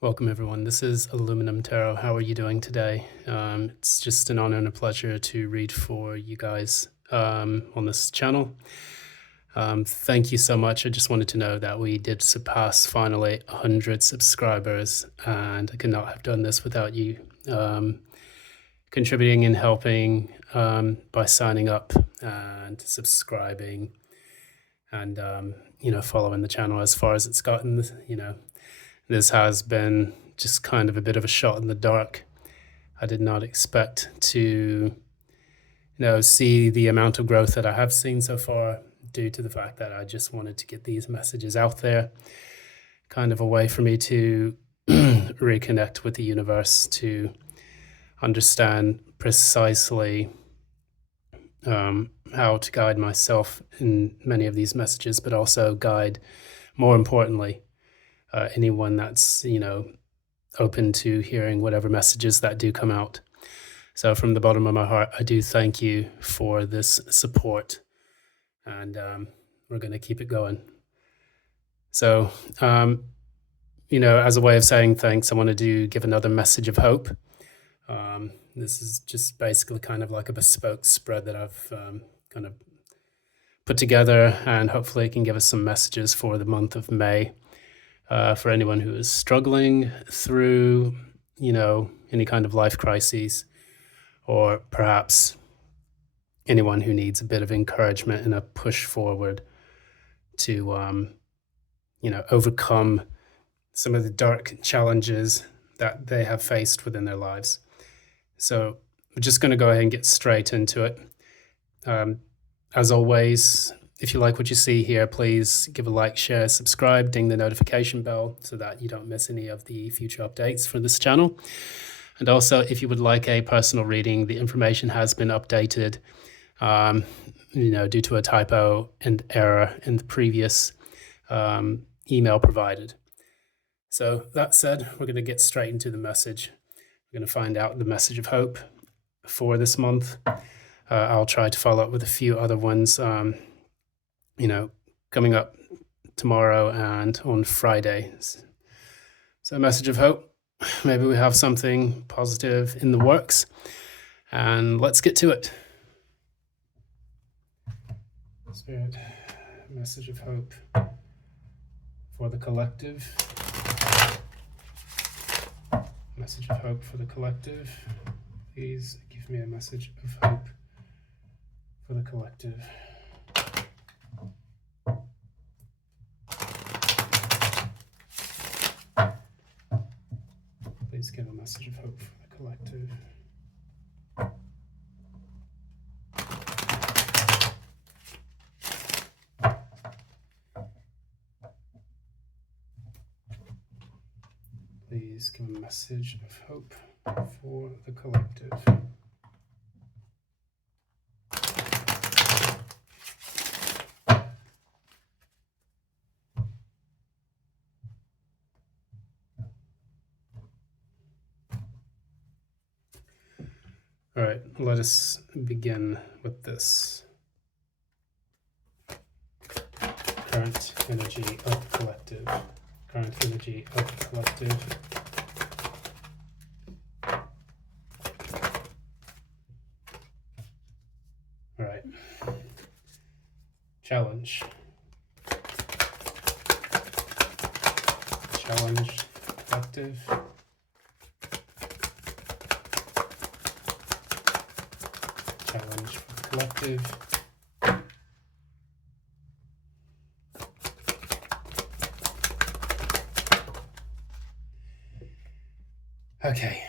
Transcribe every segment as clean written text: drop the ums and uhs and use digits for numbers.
Welcome, everyone. This is Aluminum Tarot. How are you doing today? It's just an honor and a pleasure to read for you guys on this channel. Thank you so much. I just wanted to know that we did surpass finally 100 subscribers, and I could not have done this without you contributing and helping by signing up and subscribing and following the channel as far as it's gotten. This has been just kind of a bit of a shot in the dark. I did not expect to, see the amount of growth that I have seen so far, due to the fact that I just wanted to get these messages out there, kind of a way for me to reconnect with the universe, to understand precisely how to guide myself in many of these messages, but also guide, more importantly, anyone that's, open to hearing whatever messages that do come out. So from the bottom of my heart, I do thank you for this support, and we're going to keep it going. So, as a way of saying thanks, I wanted to give another message of hope. This is just basically kind of like a bespoke spread that I've kind of put together, and hopefully it can give us some messages for the month of May. For anyone who is struggling through, any kind of life crises, or perhaps anyone who needs a bit of encouragement and a push forward to, overcome some of the dark challenges that they have faced within their lives. So we're just going to go ahead and get straight into it. As always, if you like what you see here, please give a like, share, subscribe, ding the notification bell so that you don't miss any of the future updates for this channel. And also, if you would like a personal reading, the information has been updated, due to a typo and error in the previous email provided. So that said, we're going to get straight into the message. We're going to find out the message of hope for this month. I'll try to follow up with a few other ones, coming up tomorrow and on Friday. So message of hope. Maybe we have something positive in the works, and let's get to it. Spirit, message of hope for the collective. Message of hope for the collective. Please give me a message of hope for the collective. Please give a message of hope for the collective. Please give a message of hope for the collective. All right, let us begin with this. Current energy of collective. Current energy of collective. All right. Challenge. Challenge collective. Challenge for the collective. Okay.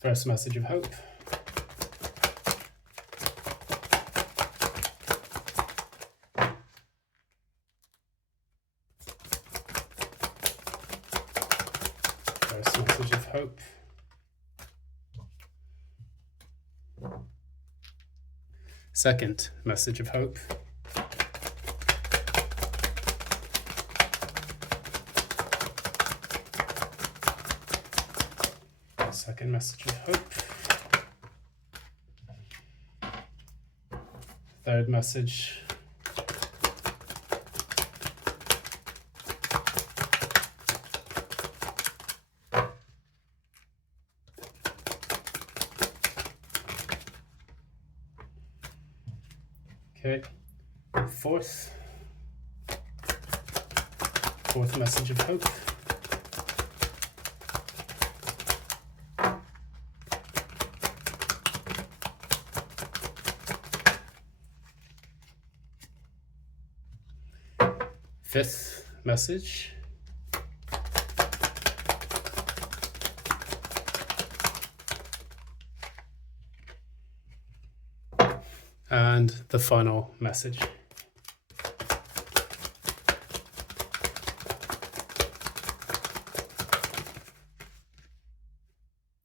First message of hope. First message of hope. Second message of hope. Second message of hope. Third message. Okay, fourth message of hope. Fifth message. And the final message.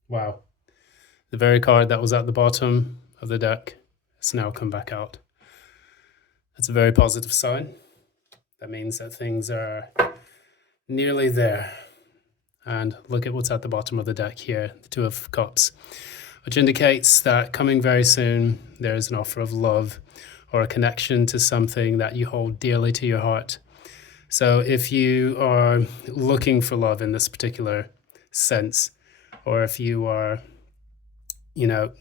Wow. The very card that was at the bottom of the deck has now come back out. That's a very positive sign. That means that things are nearly there. And look at what's at the bottom of the deck here, the Two of Cups, which indicates that coming very soon, there is an offer of love or a connection to something that you hold dearly to your heart. So if you are looking for love in this particular sense, or if you are,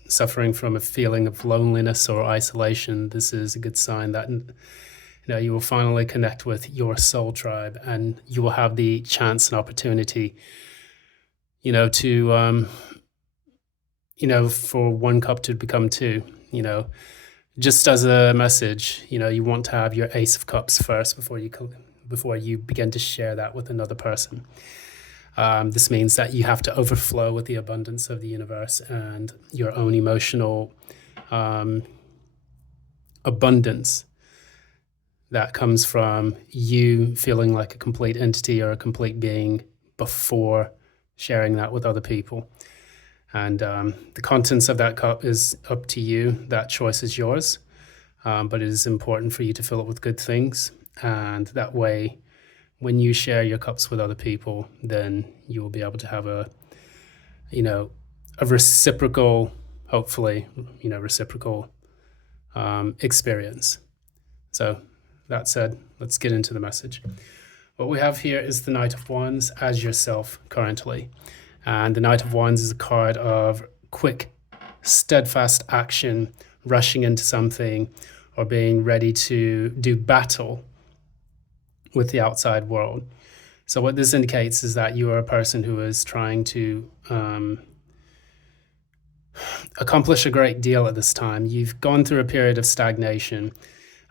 suffering from a feeling of loneliness or isolation, this is a good sign that you will finally connect with your soul tribe, and you will have the chance and opportunity, to, for one cup to become two, just as a message, you want to have your Ace of Cups first before you begin to share that with another person. This means that you have to overflow with the abundance of the universe and your own emotional abundance that comes from you feeling like a complete entity or a complete being before sharing that with other people. And the contents of that cup is up to you. That choice is yours. But it is important for you to fill it with good things. And that way, when you share your cups with other people, then you will be able to have a reciprocal, hopefully, reciprocal experience. So that said, let's get into the message. What we have here is the Knight of Wands as yourself currently. And the Knight of Wands is a card of quick, steadfast action, rushing into something, or being ready to do battle with the outside world. So what this indicates is that you are a person who is trying to accomplish a great deal at this time. You've gone through a period of stagnation.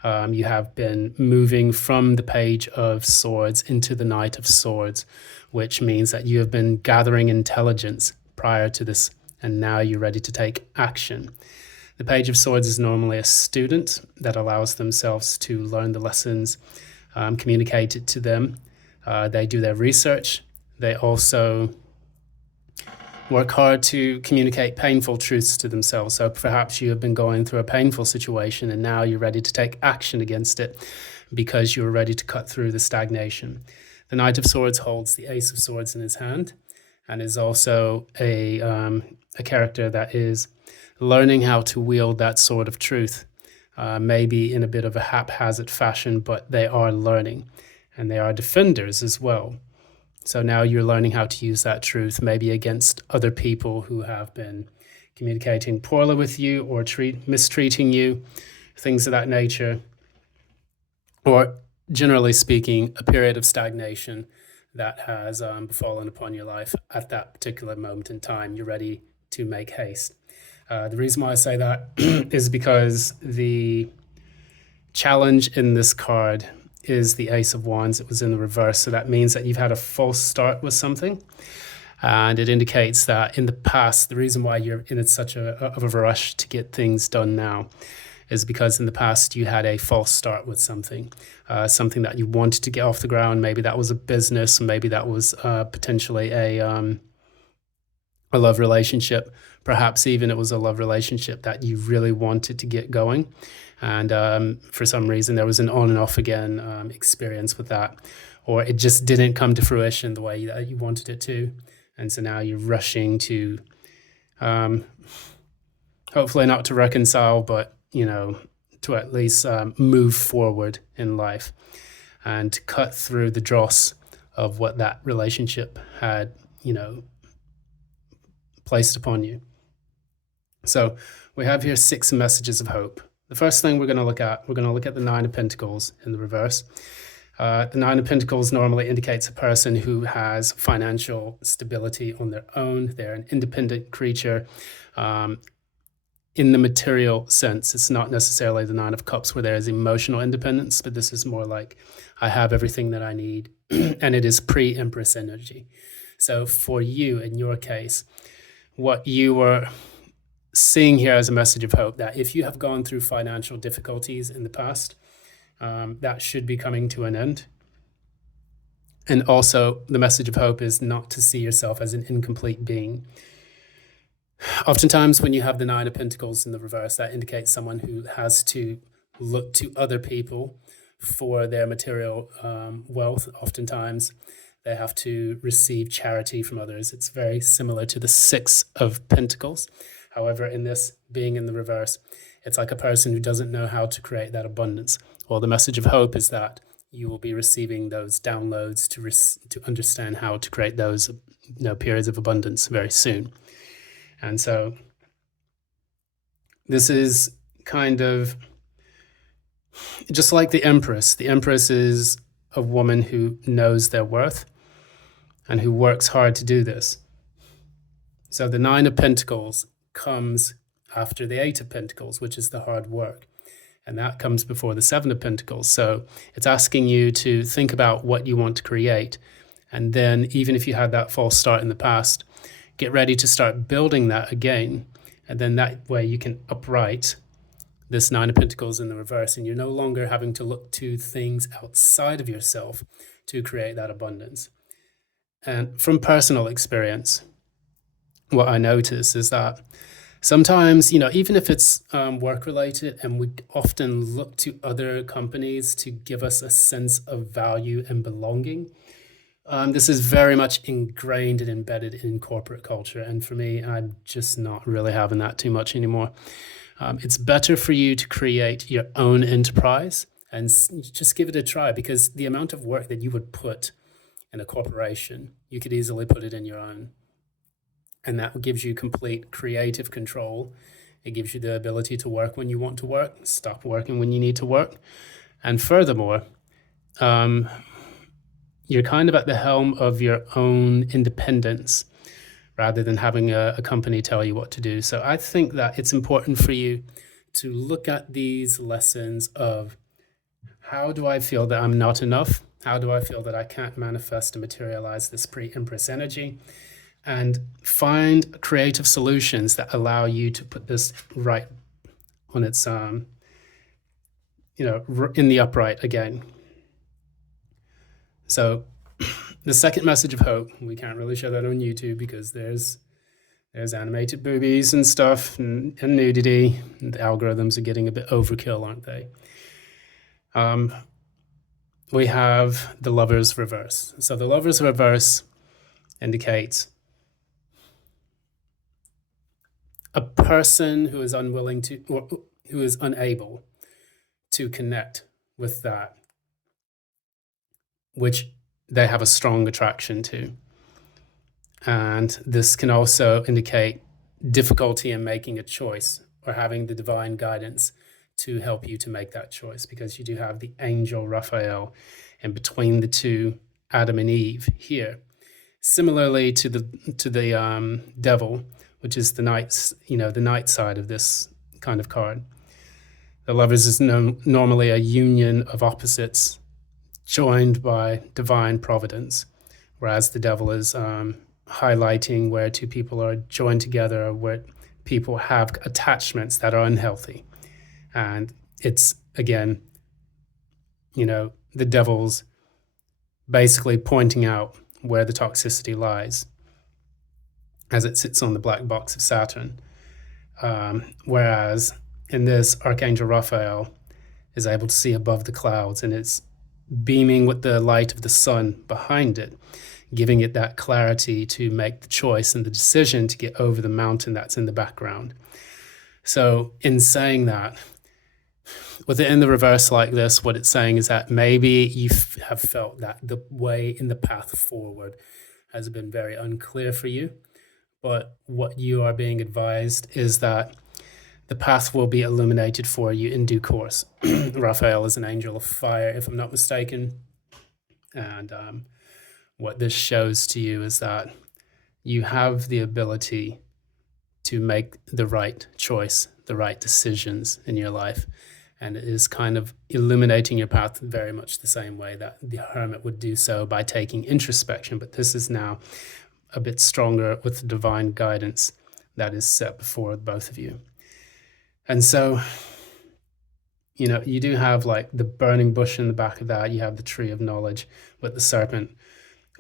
You have been moving from the Page of Swords into the Knight of Swords, which means that you have been gathering intelligence prior to this, and now you're ready to take action. The Page of Swords is normally a student that allows themselves to learn the lessons communicated to them. They do their research. They also work hard to communicate painful truths to themselves. So perhaps you have been going through a painful situation and now you're ready to take action against it because you're ready to cut through the stagnation. The Knight of Swords holds the Ace of Swords in his hand and is also a character that is learning how to wield that sword of truth, maybe in a bit of a haphazard fashion, but they are learning, and they are defenders as well. So now you're learning how to use that truth, maybe against other people who have been communicating poorly with you or mistreating you, things of that nature, or generally speaking, a period of stagnation that has befallen upon your life at that particular moment in time. You're ready to make haste. The reason why I say that is because the challenge in this card is the Ace of Wands. It was in the reverse, so that means that you've had a false start with something, and it indicates that in the past, the reason why you're in such a rush to get things done now is because in the past you had a false start with something, something that you wanted to get off the ground. Maybe that was a business, maybe that was potentially a love relationship. Perhaps even it was a love relationship that you really wanted to get going. And for some reason, there was an on and off again experience with that, or it just didn't come to fruition the way that you wanted it to. And so now you're rushing to, hopefully not to reconcile, but, to at least move forward in life and to cut through the dross of what that relationship had, placed upon you. So we have here 6 messages of hope. the first thing we're going to look at the Nine of Pentacles in the reverse. The Nine of Pentacles normally indicates a person who has financial stability on their own. They're an independent creature. In the material sense, it's not necessarily the Nine of Cups where there is emotional independence, but this is more like I have everything that I need, and it is pre-Empress energy. So for you, in your case, what you were seeing here as a message of hope, that if you have gone through financial difficulties in the past, that should be coming to an end. And also the message of hope is not to see yourself as an incomplete being. Oftentimes when you have the Nine of Pentacles in the reverse, that indicates someone who has to look to other people for their material wealth. Oftentimes they have to receive charity from others. It's very similar to the Six of Pentacles. However, in this being in the reverse, it's like a person who doesn't know how to create that abundance. Well, the message of hope is that you will be receiving those downloads to understand how to create those periods of abundance very soon. And so this is kind of just like the Empress. The Empress is a woman who knows their worth and who works hard to do this. So the Nine of Pentacles comes after the Eight of Pentacles, which is the hard work. And that comes before the Seven of Pentacles. So it's asking you to think about what you want to create. And then even if you had that false start in the past, get ready to start building that again. And then that way you can upright this Nine of Pentacles in the reverse, and you're no longer having to look to things outside of yourself to create that abundance. And from personal experience, what I notice is that sometimes, even if it's work related, and we often look to other companies to give us a sense of value and belonging, this is very much ingrained and embedded in corporate culture. And for me, I'm just not really having that too much anymore. It's better for you to create your own enterprise and just give it a try, because the amount of work that you would put in a corporation, you could easily put it in your own. And that gives you complete creative control. It gives you the ability to work when you want to work, stop working when you need to work. And furthermore, you're kind of at the helm of your own independence rather than having a company tell you what to do. So I think that it's important for you to look at these lessons of, how do I feel that I'm not enough? How do I feel that I can't manifest and materialize this pre-Empress energy? And find creative solutions that allow you to put this right on its, in the upright again. So the second message of hope, we can't really show that on YouTube because there's animated boobies and stuff and nudity. And the algorithms are getting a bit overkill, aren't they? We have the Lover's reverse. So the Lover's reverse indicates a person who is unwilling to, or who is unable to connect with that which they have a strong attraction to. And this can also indicate difficulty in making a choice or having the divine guidance to help you to make that choice, because you do have the angel Raphael in between the two, Adam and Eve here. Similarly to the devil, which is the night side of this kind of card. The Lovers is normally a union of opposites joined by divine providence, whereas the devil is highlighting where two people are joined together, or where people have attachments that are unhealthy. And it's, again, the devil's basically pointing out where the toxicity lies as it sits on the black box of Saturn. Whereas in this, Archangel Raphael is able to see above the clouds, and it's beaming with the light of the sun behind it, giving it that clarity to make the choice and the decision to get over the mountain that's in the background. So in saying that, with it in the reverse like this, what it's saying is that maybe you have felt that the way in the path forward has been very unclear for you. But what you are being advised is that the path will be illuminated for you in due course. Raphael is an angel of fire, if I'm not mistaken. And what this shows to you is that you have the ability to make the right choice, the right decisions in your life. And it is kind of illuminating your path very much the same way that the hermit would do so by taking introspection. But this is now a bit stronger with the divine guidance that is set before both of you. And so, you do have like the burning bush in the back of that. You have the tree of knowledge with the serpent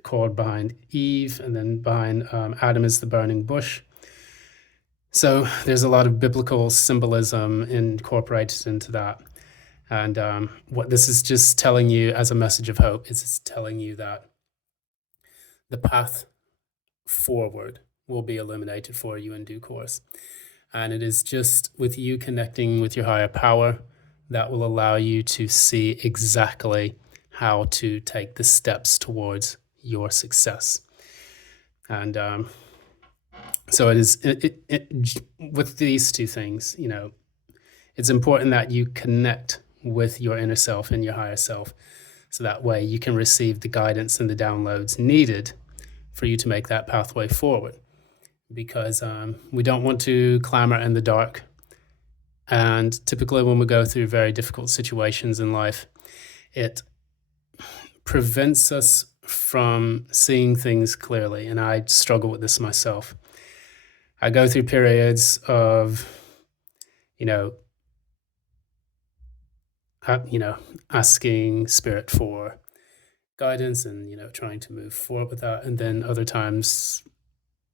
cord behind Eve, and then behind Adam is the burning bush. So there's a lot of biblical symbolism incorporated into that. And what this is just telling you as a message of hope is it's telling you that the path forward will be illuminated for you in due course. And it is just with you connecting with your higher power that will allow you to see exactly how to take the steps towards your success. And so with these two things, it's important that you connect with your inner self and your higher self, so that way you can receive the guidance and the downloads needed for you to make that pathway forward. Because we don't want to clamor in the dark. And typically when we go through very difficult situations in life, it prevents us from seeing things clearly. And I struggle with this myself. I go through periods of, asking spirit for guidance and, trying to move forward with that. And then other times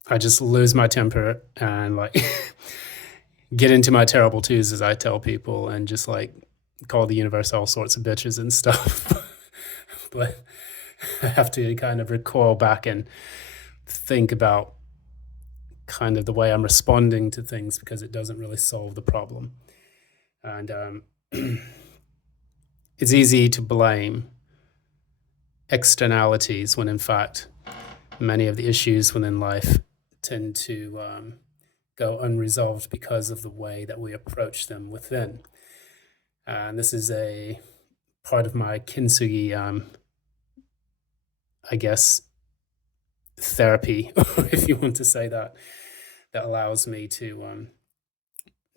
I just lose my temper and get into my terrible twos, as I tell people, and just call the universe all sorts of bitches and stuff. But I have to kind of recoil back and think about kind of the way I'm responding to things, because it doesn't really solve the problem. And it's easy to blame externalities when in fact many of the issues within life tend to go unresolved because of the way that we approach them within. And this is a part of my kintsugi, therapy, if you want to say that allows me to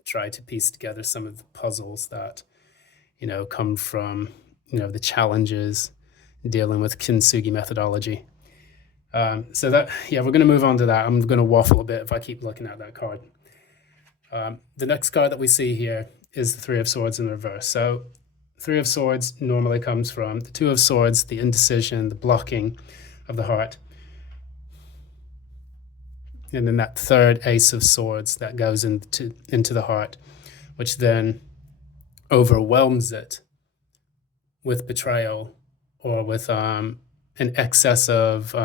try to piece together some of the puzzles that, come from, the challenges dealing with kintsugi methodology. So we're going to move on to that. I'm going to waffle a bit if I keep looking at that card. The next card that we see here is the Three of Swords in reverse. So Three of Swords normally comes from the Two of Swords, the indecision, the blocking of the heart. And then that third Ace of Swords that goes into the heart, which then overwhelms it with betrayal or with an excess of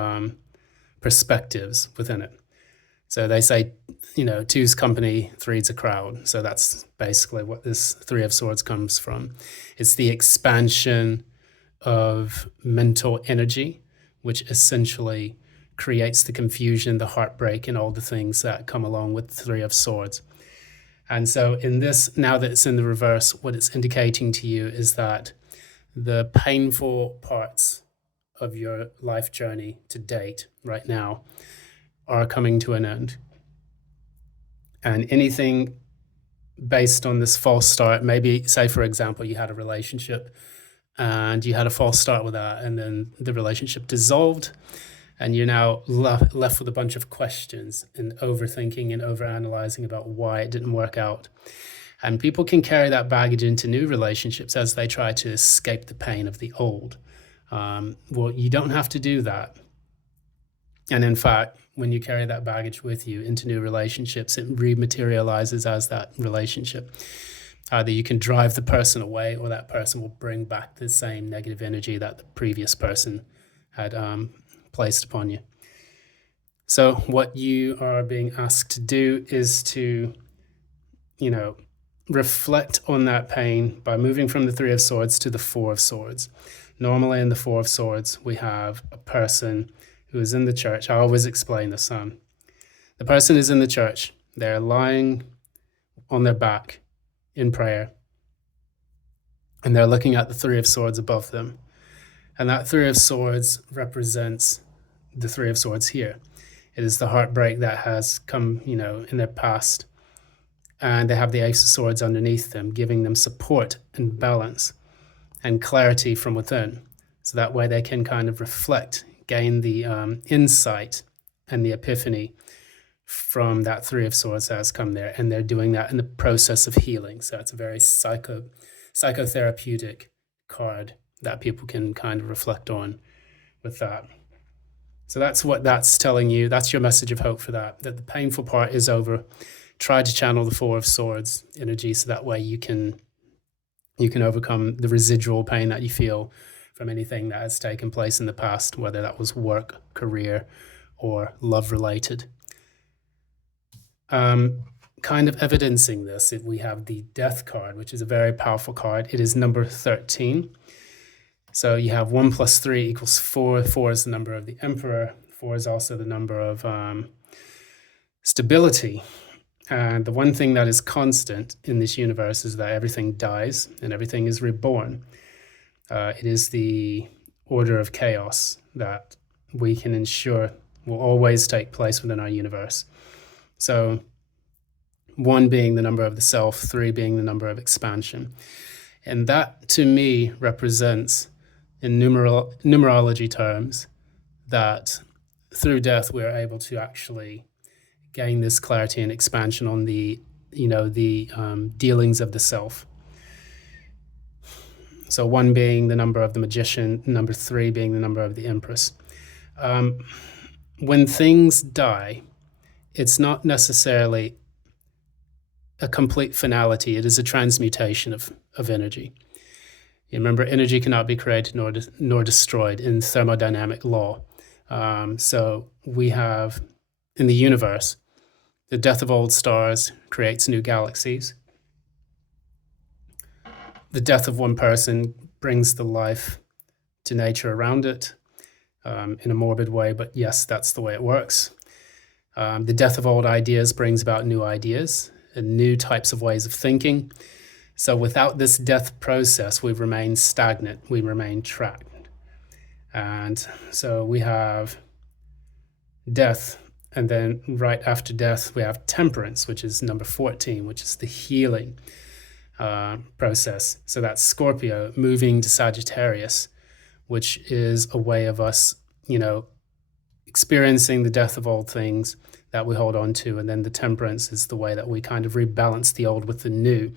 perspectives within it. So they say, two's company, three's a crowd. So that's basically what this Three of Swords comes from. It's the expansion of mental energy, which essentially creates the confusion, the heartbreak, and all the things that come along with the Three of Swords. And so in this, now that it's in the reverse, what it's indicating to you is that the painful parts of your life journey to date right now are coming to an end. And anything based on this false start, maybe say, for example, you had a relationship and you had a false start with that, and then the relationship dissolved, and you're now left with a bunch of questions and overthinking and overanalyzing about why it didn't work out. And people can carry that baggage into new relationships as they try to escape the pain of the old. Well, you don't have to do that. And in fact, when you carry that baggage with you into new relationships, it rematerializes as that relationship. Either you can drive the person away, or that person will bring back the same negative energy that the previous person had placed upon you. So what you are being asked to do is to, reflect on that pain by moving from the Three of Swords to the Four of Swords. Normally in the Four of Swords, we have a person who is in the church. I always explain this. The person is in the church. They're lying on their back in prayer, and they're looking at the Three of Swords above them. And that Three of Swords represents the Three of Swords here. It is the heartbreak that has come, in their past. And they have the Ace of Swords underneath them, giving them support and balance and clarity from within. So that way they can kind of reflect, gain the insight and the epiphany from that Three of Swords that has come there. And they're doing that in the process of healing. So it's a very psychotherapeutic card that people can kind of reflect on with that. So that's what that's telling you. That's your message of hope for that the painful part is over. Try to channel the Four of Swords energy so that way you can overcome the residual pain that you feel from anything that has taken place in the past, whether that was work, career, or love related. Kind of evidencing this, we have the Death card, which is a very powerful card. It is number 13. So you have 1 + 3 = 4. 4 is the number of the Emperor. 4 is also the number of stability. And the one thing that is constant in this universe is that everything dies and everything is reborn. It is the order of chaos that we can ensure will always take place within our universe. So 1 being the number of the self, 3 being the number of expansion. And that, to me, represents, in numerology terms, that through death we're able to actually gain this clarity and expansion on the dealings of the self. So 1 being the number of the Magician, number 3 being the number of the Empress. When things die, it's not necessarily a complete finality. It is a transmutation of energy. You remember, energy cannot be created nor destroyed in thermodynamic law. So we have, in the universe, the death of old stars creates new galaxies. The death of one person brings the life to nature around it, in a morbid way, but yes, that's the way it works. The death of old ideas brings about new ideas and new types of ways of thinking. So without this death process, we remain stagnant, we remain trapped. And so we have death, and then right after death, we have temperance, which is number 14, which is the healing process. So that's Scorpio moving to Sagittarius, which is a way of us, experiencing the death of old things that we hold on to. And then the temperance is the way that we kind of rebalance the old with the new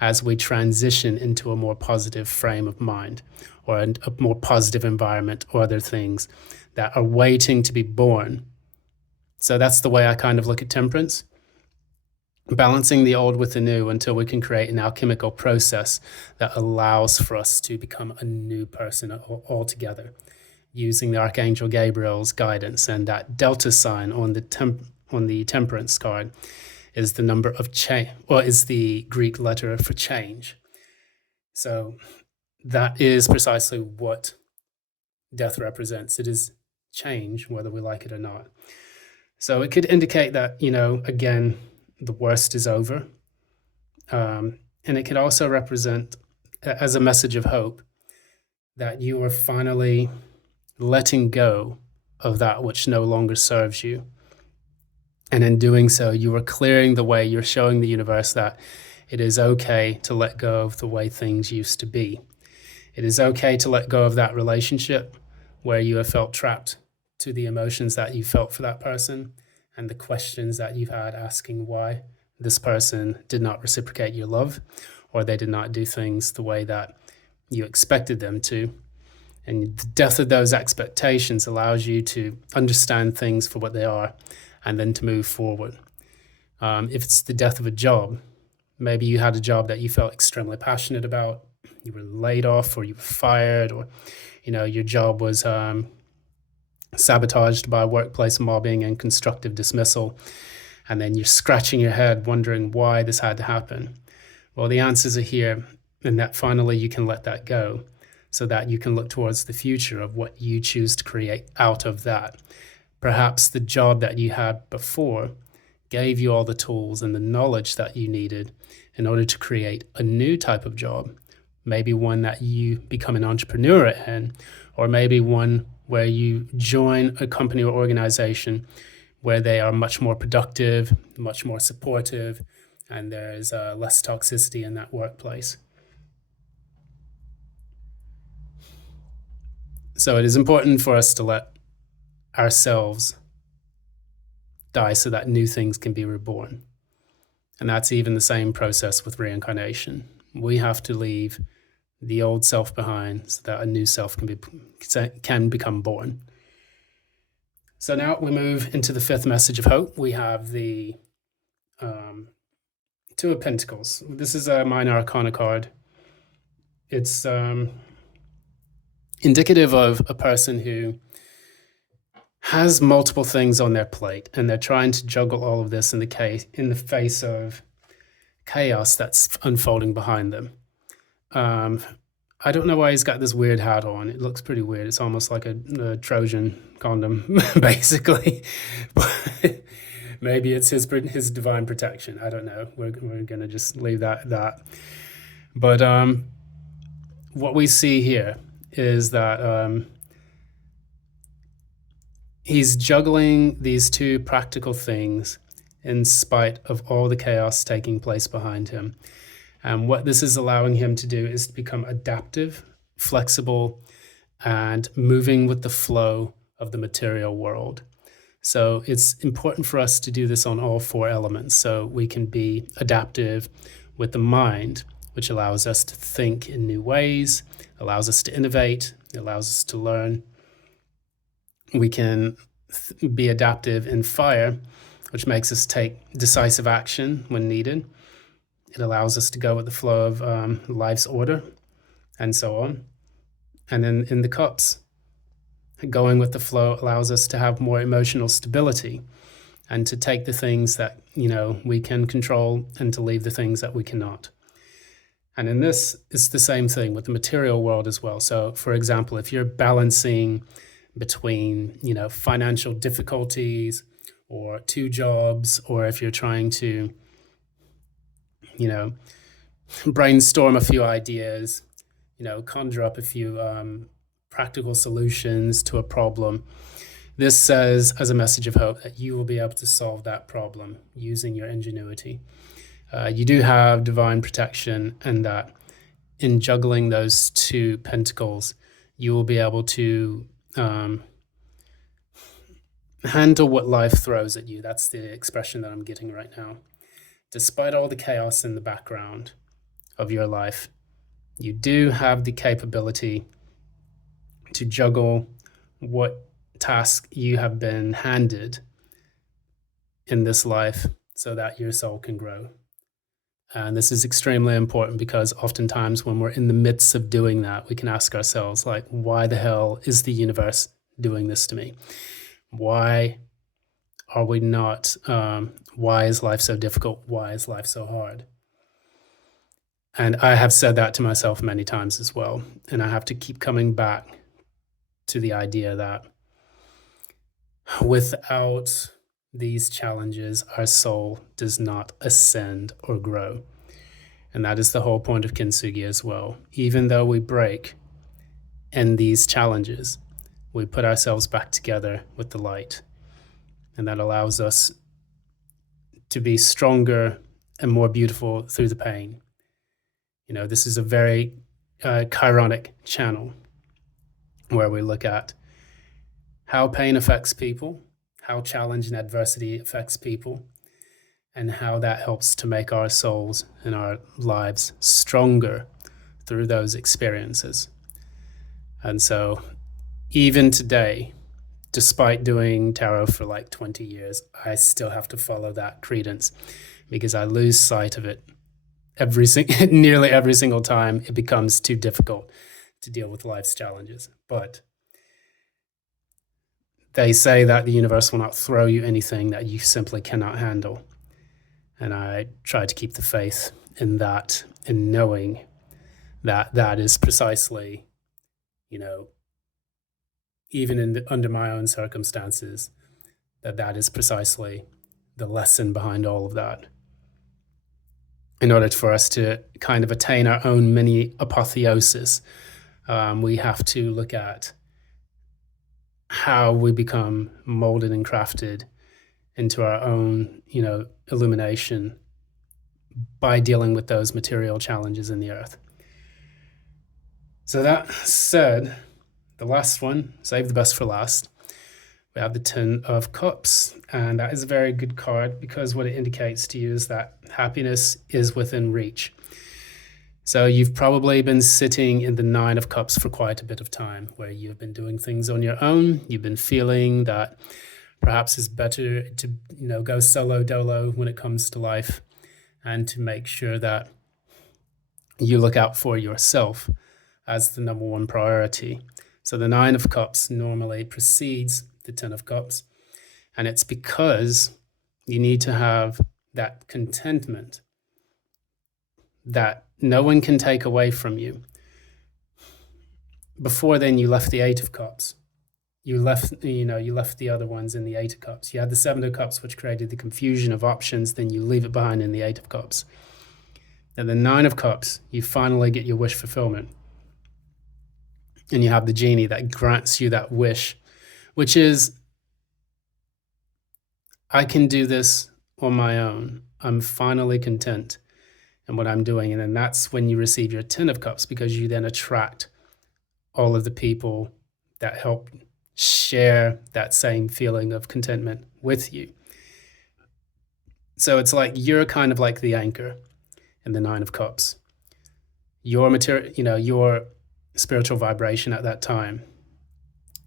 as we transition into a more positive frame of mind or a more positive environment or other things that are waiting to be born. So that's the way I kind of look at temperance. Balancing the old with the new until we can create an alchemical process that allows for us to become a new person altogether, using the Archangel Gabriel's guidance. And that delta sign on the temperance card is the number of change, or is the Greek letter for change. So that is precisely what death represents. It is change, whether we like it or not. So it could indicate that, again, the worst is over. And it could also represent, as a message of hope, that you are finally letting go of that which no longer serves you. And in doing so, you are clearing the way. You're showing the universe that it is okay to let go of the way things used to be. It is okay to let go of that relationship where you have felt trapped to the emotions that you felt for that person and the questions that you've had asking why this person did not reciprocate your love, or they did not do things the way that you expected them to. And the death of those expectations allows you to understand things for what they are and then to move forward. If it's the death of a job, maybe you had a job that you felt extremely passionate about, you were laid off or you were fired, or your job was sabotaged by workplace mobbing and constructive dismissal, and then you're scratching your head wondering why this had to happen. Well, the answers are here, and that finally you can let that go so that you can look towards the future of what you choose to create out of that. Perhaps the job that you had before gave you all the tools and the knowledge that you needed in order to create a new type of job, maybe one that you become an entrepreneur in, or maybe one where you join a company or organization where they are much more productive, much more supportive, and there's less toxicity in that workplace. So it is important for us to let ourselves die so that new things can be reborn. And that's even the same process with reincarnation. We have to leave the old self behind so that a new self can become born. So now we move into the fifth message of hope. We have the Two of Pentacles. This is a minor arcana card. It's indicative of a person who has multiple things on their plate, and they're trying to juggle all of this in the face of chaos that's unfolding behind them. I don't know why he's got this weird hat on. It looks pretty weird. It's almost like a Trojan condom, basically. But maybe it's his divine protection. I don't know. We're going to just leave that at that. But what we see here is that he's juggling these two practical things in spite of all the chaos taking place behind him. And what this is allowing him to do is to become adaptive, flexible, and moving with the flow of the material world. So it's important for us to do this on all four elements. So we can be adaptive with the mind, which allows us to think in new ways, allows us to innovate, allows us to learn. We can be adaptive in fire, which makes us take decisive action when needed. It allows us to go with the flow of life's order and so on. And then in the cups, going with the flow allows us to have more emotional stability and to take the things that, we can control and to leave the things that we cannot. And in this, it's the same thing with the material world as well. So, for example, if you're balancing between, financial difficulties or two jobs, or if you're trying to, brainstorm a few ideas, conjure up a few practical solutions to a problem. This says, as a message of hope, that you will be able to solve that problem using your ingenuity. You do have divine protection, and that in juggling those two pentacles, you will be able to handle what life throws at you. That's the expression that I'm getting right now. Despite all the chaos in the background of your life, you do have the capability to juggle what task you have been handed in this life so that your soul can grow. And this is extremely important because oftentimes when we're in the midst of doing that, we can ask ourselves, like, why the hell is the universe doing this to me? Why are we not, why is life so difficult? Why is life so hard? And I have said that to myself many times as well. And I have to keep coming back to the idea that without these challenges, our soul does not ascend or grow. And that is the whole point of Kintsugi as well. Even though we break in these challenges, we put ourselves back together with the light. And that allows us to be stronger and more beautiful through the pain. This is a very chironic channel where we look at how pain affects people, how challenge and adversity affects people, and how that helps to make our souls and our lives stronger through those experiences. And so even today, despite doing tarot for like 20 years, I still have to follow that credence because I lose sight of it nearly every single time it becomes too difficult to deal with life's challenges. But they say that the universe will not throw you anything that you simply cannot handle. And I try to keep the faith in that, in knowing that that is precisely, even under my own circumstances, that is precisely the lesson behind all of that. In order for us to kind of attain our own mini apotheosis, we have to look at how we become molded and crafted into our own, illumination by dealing with those material challenges in the earth. So that said, the last one, save the best for last, we have the Ten of Cups. And that is a very good card because what it indicates to you is that happiness is within reach. So you've probably been sitting in the Nine of Cups for quite a bit of time, where you've been doing things on your own. You've been feeling that perhaps it's better to, go solo dolo when it comes to life, and to make sure that you look out for yourself as the number one priority. So the Nine of Cups normally precedes the Ten of Cups, and it's because you need to have that contentment that no one can take away from you. Before then, you left the Eight of Cups. You left the other ones in the Eight of Cups. You had the Seven of Cups, which created the confusion of options. Then you leave it behind in the Eight of Cups. And the Nine of Cups, you finally get your wish fulfillment. And you have the genie that grants you that wish, which is, I can do this on my own. I'm finally content in what I'm doing. And then that's when you receive your Ten of Cups, because you then attract all of the people that help share that same feeling of contentment with you. So it's like you're kind of like the anchor in the Nine of Cups. Your material, your spiritual vibration at that time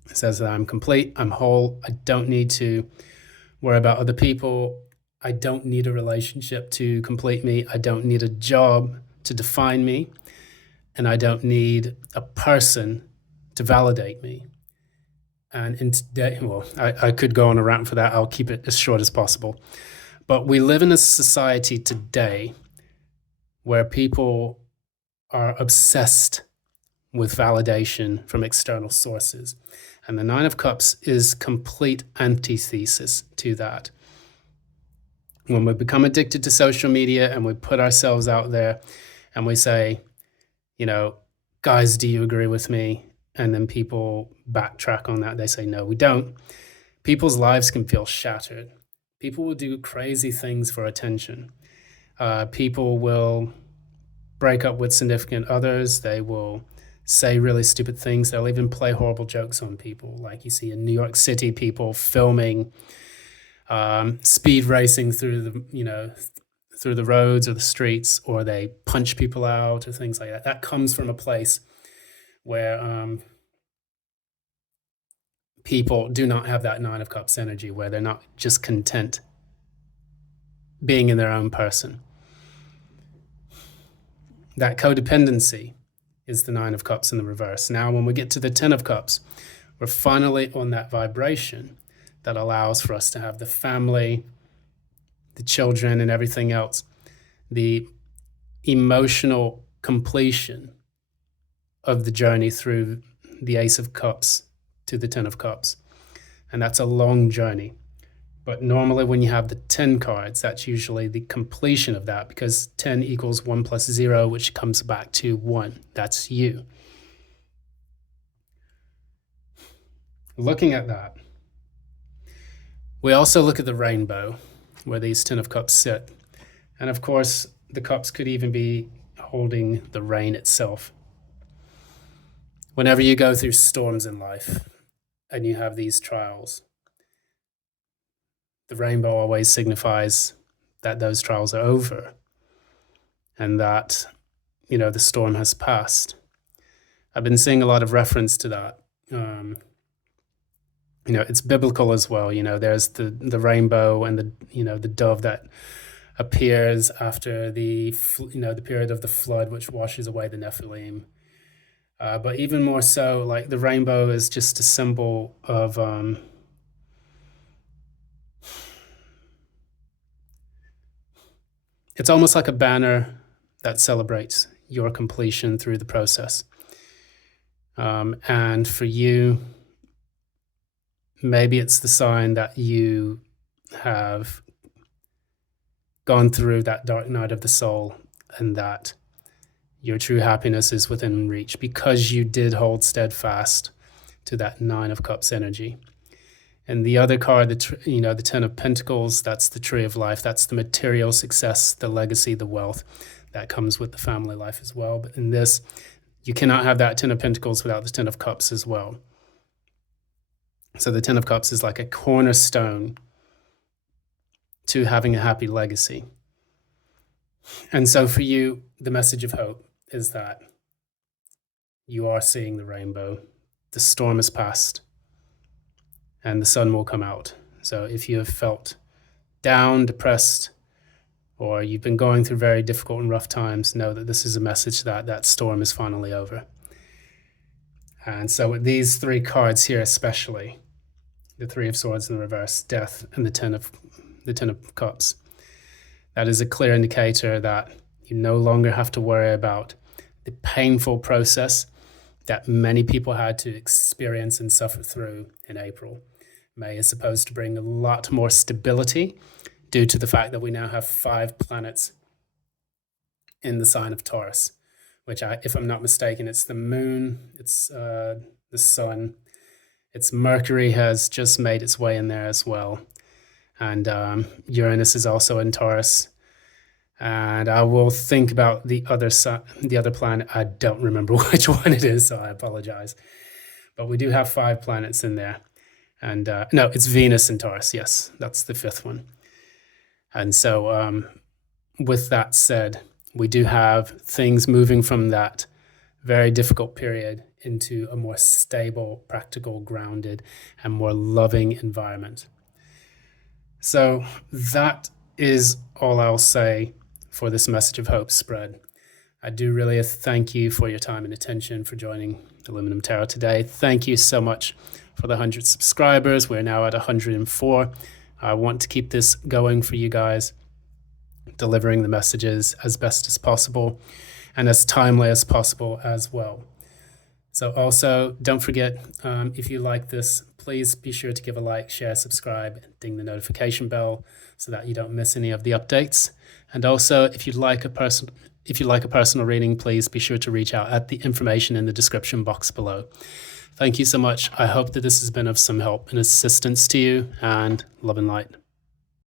says that I'm complete, I'm whole, I don't need to worry about other people, I don't need a relationship to complete me, I don't need a job to define me, and I don't need a person to validate me. And in today, I could go on a rant for that, I'll keep it as short as possible. But we live in a society today where people are obsessed with validation from external sources. And the Nine of Cups is complete antithesis to that. When we become addicted to social media and we put ourselves out there and we say, guys, do you agree with me? And then people backtrack on that. They say, no, we don't. People's lives can feel shattered. People will do crazy things for attention. People will break up with significant others. They will say really stupid things. They'll even play horrible jokes on people. Like you see in New York City, people filming speed racing through the roads or the streets, or they punch people out or things like that. That comes from a place where people do not have that Nine of Cups energy, where they're not just content being in their own person. That codependency is the Nine of Cups in the reverse. Now, when we get to the Ten of Cups, we're finally on that vibration that allows for us to have the family, the children, and everything else, the emotional completion of the journey through the Ace of Cups to the Ten of Cups. And that's a long journey. But normally when you have the 10 cards, that's usually the completion of that, because 10 equals 1 plus 0, which comes back to 1. That's you. Looking at that, we also look at the rainbow, where these 10 of Cups sit. And of course, the cups could even be holding the rain itself. Whenever you go through storms in life and you have these trials, the rainbow always signifies that those trials are over and that, the storm has passed. I've been seeing a lot of reference to that. It's biblical as well. There's the rainbow and the dove that appears after the period of the flood, which washes away the Nephilim. But even more so, like the rainbow is just a symbol of it's almost like a banner that celebrates your completion through the process. And for you, maybe it's the sign that you have gone through that dark night of the soul, and that your true happiness is within reach because you did hold steadfast to that Nine of Cups energy. And the other card, the Ten of Pentacles, that's the tree of life. That's the material success, the legacy, the wealth that comes with the family life as well. But in this, you cannot have that Ten of Pentacles without the Ten of Cups as well. So the Ten of Cups is like a cornerstone to having a happy legacy. And so for you, the message of hope is that you are seeing the rainbow. The storm has passed and the sun will come out. So if you have felt down, depressed, or you've been going through very difficult and rough times, know that this is a message that that storm is finally over. And so with these three cards here, especially the Three of Swords in the reverse, Death, and the Ten of Cups, that is a clear indicator that you no longer have to worry about the painful process that many people had to experience and suffer through in April. May is supposed to bring a lot more stability due to the fact that we now have 5 planets in the sign of Taurus, which, if I'm not mistaken, it's the moon, it's the sun, it's Mercury has just made its way in there as well. And Uranus is also in Taurus. And I will think about the other planet. I don't remember which one it is, so I apologize. But we do have 5 planets in there. And no, it's Venus in Taurus. Yes, that's the 5th one. And so with that said, we do have things moving from that very difficult period into a more stable, practical, grounded, and more loving environment. So that is all I'll say for this message of hope spread. I do really thank you for your time and attention for joining Aluminum Tarot today. Thank you so much for the 100 subscribers. We're now at 104. I want to keep this going for you guys, delivering the messages as best as possible and as timely as possible as well. So also, don't forget, if you like this, please be sure to give a like, share, subscribe, and ding the notification bell so that you don't miss any of the updates. And also, if you'd like a personal reading, please be sure to reach out at the information in the description box below. Thank you so much. I hope that this has been of some help and assistance to you, and love and light.